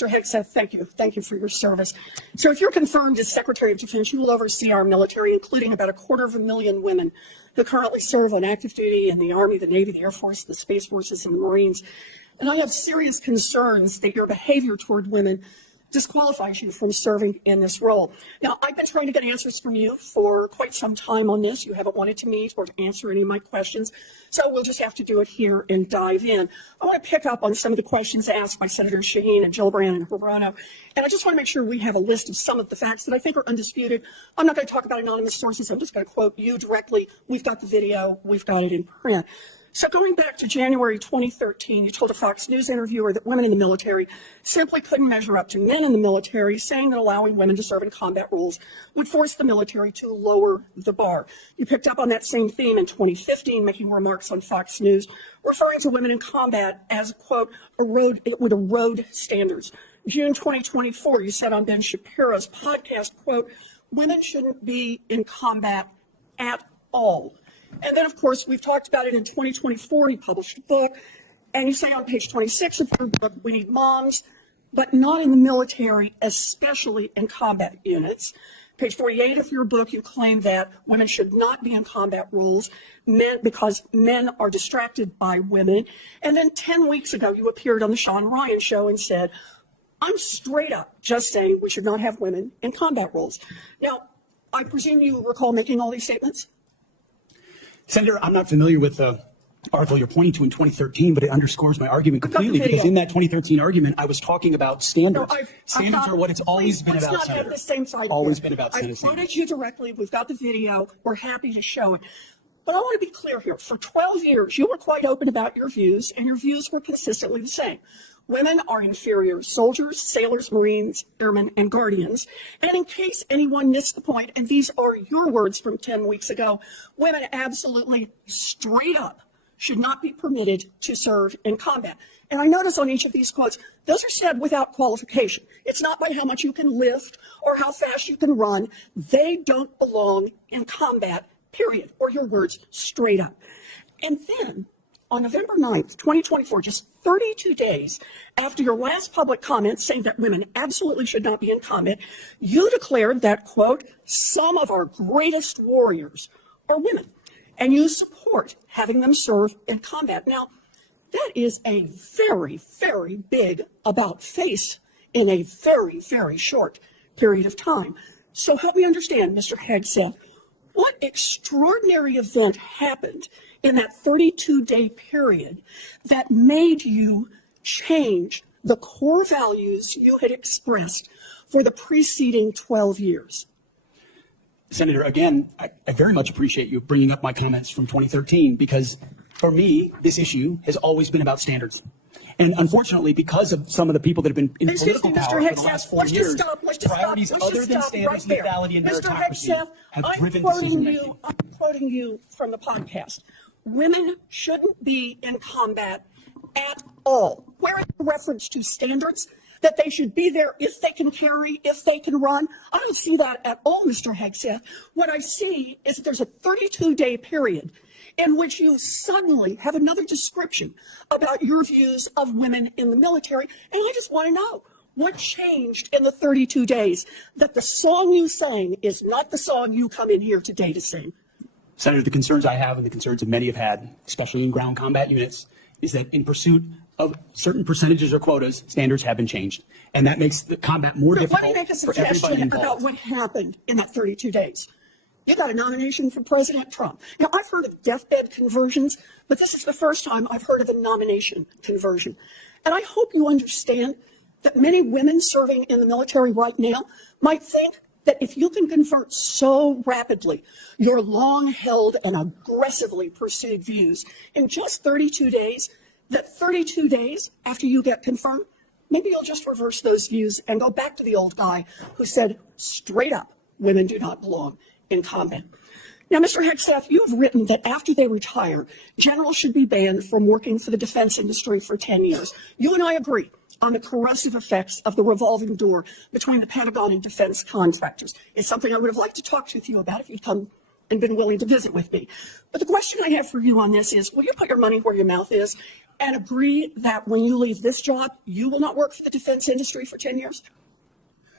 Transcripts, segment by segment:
Mr. Hegseth, thank you. Thank you for your service. So if you're confirmed as Secretary of Defense, you will oversee our military, including about 250,000 women who currently serve on active duty in the Army, the Navy, the Air Force, the Space Forces, and the Marines. And I have serious concerns that your behavior toward women disqualifies you from serving in this role. Now, I've been trying to get answers from you for quite some time on this. You haven't wanted to meet or to answer any of my questions, so we'll just have to do it here and dive in. I want to pick up on some of the questions asked by Senators Shaheen and Gillibrand and Hirono, and I just want to make sure we have a list of some of the facts that I think are undisputed. I'm not going to talk about anonymous sources. I'm just going to quote you directly. We've got the video. We've got it in print. So going back to January 2013, you told a Fox News interviewer that women in the military simply couldn't measure up to men in the military, saying that allowing women to serve in combat roles would force the military to lower the bar. You picked up on that same theme in 2015, making remarks on Fox News, referring to women in combat as, quote, it would erode standards. June 2024, you said on Ben Shapiro's podcast, quote, women shouldn't be in combat at all. And then, of course, we've talked about it in 2024. You published a book, and you say on page 26 of your book, we need moms, but not in the military, especially in combat units. Page 48 of your book, you claim that women should not be in combat roles because men are distracted by women. And then 10 weeks ago, you appeared on the Sean Ryan show and said, I'm straight up just saying we should not have women in combat roles. Now, I presume you recall making all these statements? Senator, I'm not familiar with the article you're pointing to in 2013, but it underscores my argument completely, because in that 2013 argument, I was talking about standards. No, standards are what it's always been about, Senator. Let's not have the same side. Always been about Senator. I quoted you directly. We've got the video. We're happy to show it. But I want to be clear here. For 12 years, you were quite open about your views, and your views were consistently the same. Women are inferior soldiers, sailors, Marines, airmen, and guardians. And in case anyone missed the point, and these are your words from 10 weeks ago, women absolutely straight up should not be permitted to serve in combat. And I notice on each of these quotes, those are said without qualification. It's not by how much you can lift or how fast you can run. They don't belong in combat, period, or your words straight up. And then on November 9th, 2024, just 32 days after your last public comment saying that women absolutely should not be in combat, you declared that, quote, some of our greatest warriors are women, and you support having them serve in combat. Now, that is a very, very big about face in a very, very short period of time. So help me understand, Mr. Hegseth, what extraordinary event happened in that 32-day period that made you change the core values you had expressed for the preceding 12 years? Senator, again, I very much appreciate you bringing up my comments from 2013, because for me, this issue has always been about standards. And unfortunately, because of some of the people that have been in political power for the last 4 years, priorities other than standards, legality, and meritocracy have driven decision-making. I'm quoting you from the podcast. Women shouldn't be in combat at all. Where is the reference to standards? That they should be there if they can carry, if they can run? I don't see that at all, Mr. Hegseth. What I see is that there's a 32-day period in which you suddenly have another description about your views of women in the military. And I just want to know, what changed in the 32 days that the song you sang is not the song you come in here today to sing? Senator, the concerns I have and the concerns that many have had, especially in ground combat units, is that in pursuit of certain percentages or quotas, standards have been changed. And that makes the combat more difficult let me make a for everybody suggestion involved. about what happened in that 32 days. You got a nomination from President Trump. Now, I've heard of deathbed conversions, but this is the first time I've heard of a nomination conversion. And I hope you understand that many women serving in the military right now might think that if you can convert so rapidly your long-held and aggressively pursued views in just 32 days, that 32 days after you get confirmed, maybe you'll just reverse those views and go back to the old guy who said straight up, women do not belong in combat. Now, Mr. Hegseth, you have written that after they retire, generals should be banned from working for the defense industry for 10 years. You and I agree on the corrosive effects of the revolving door between the Pentagon and defense contractors. It's something I would have liked to talk with you about if you'd come and been willing to visit with me. But the question I have for you on this is, will you put your money where your mouth is? and agree that when you leave this job, you will not work for the defense industry for 10 years?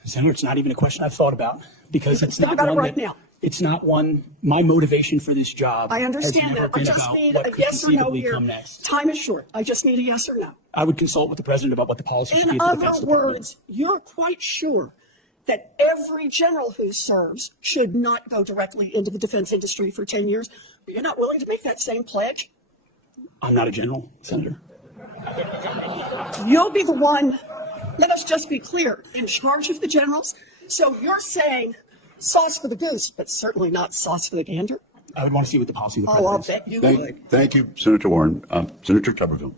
Senator, it's not even a question I've thought about because it's Think not about it one right that, now. it's not one, my motivation for this job. I understand has never that. I been just about need what a could yes or no conceivably here. come next. Time is short. I just need a yes or no. I would consult with the president about what the policy should be In at the Defense other Department. words, you're quite sure that every general who serves should not go directly into the defense industry for 10 years, but you're not willing to make that same pledge? I'm not a general, Senator. You'll be the one, let us just be clear, in charge of the generals. So you're saying sauce for the goose, but certainly not sauce for the gander? I would want to see what the policy of the Oh, I'll president is. bet you would. Thank you, Senator Warren. Senator Tuberville.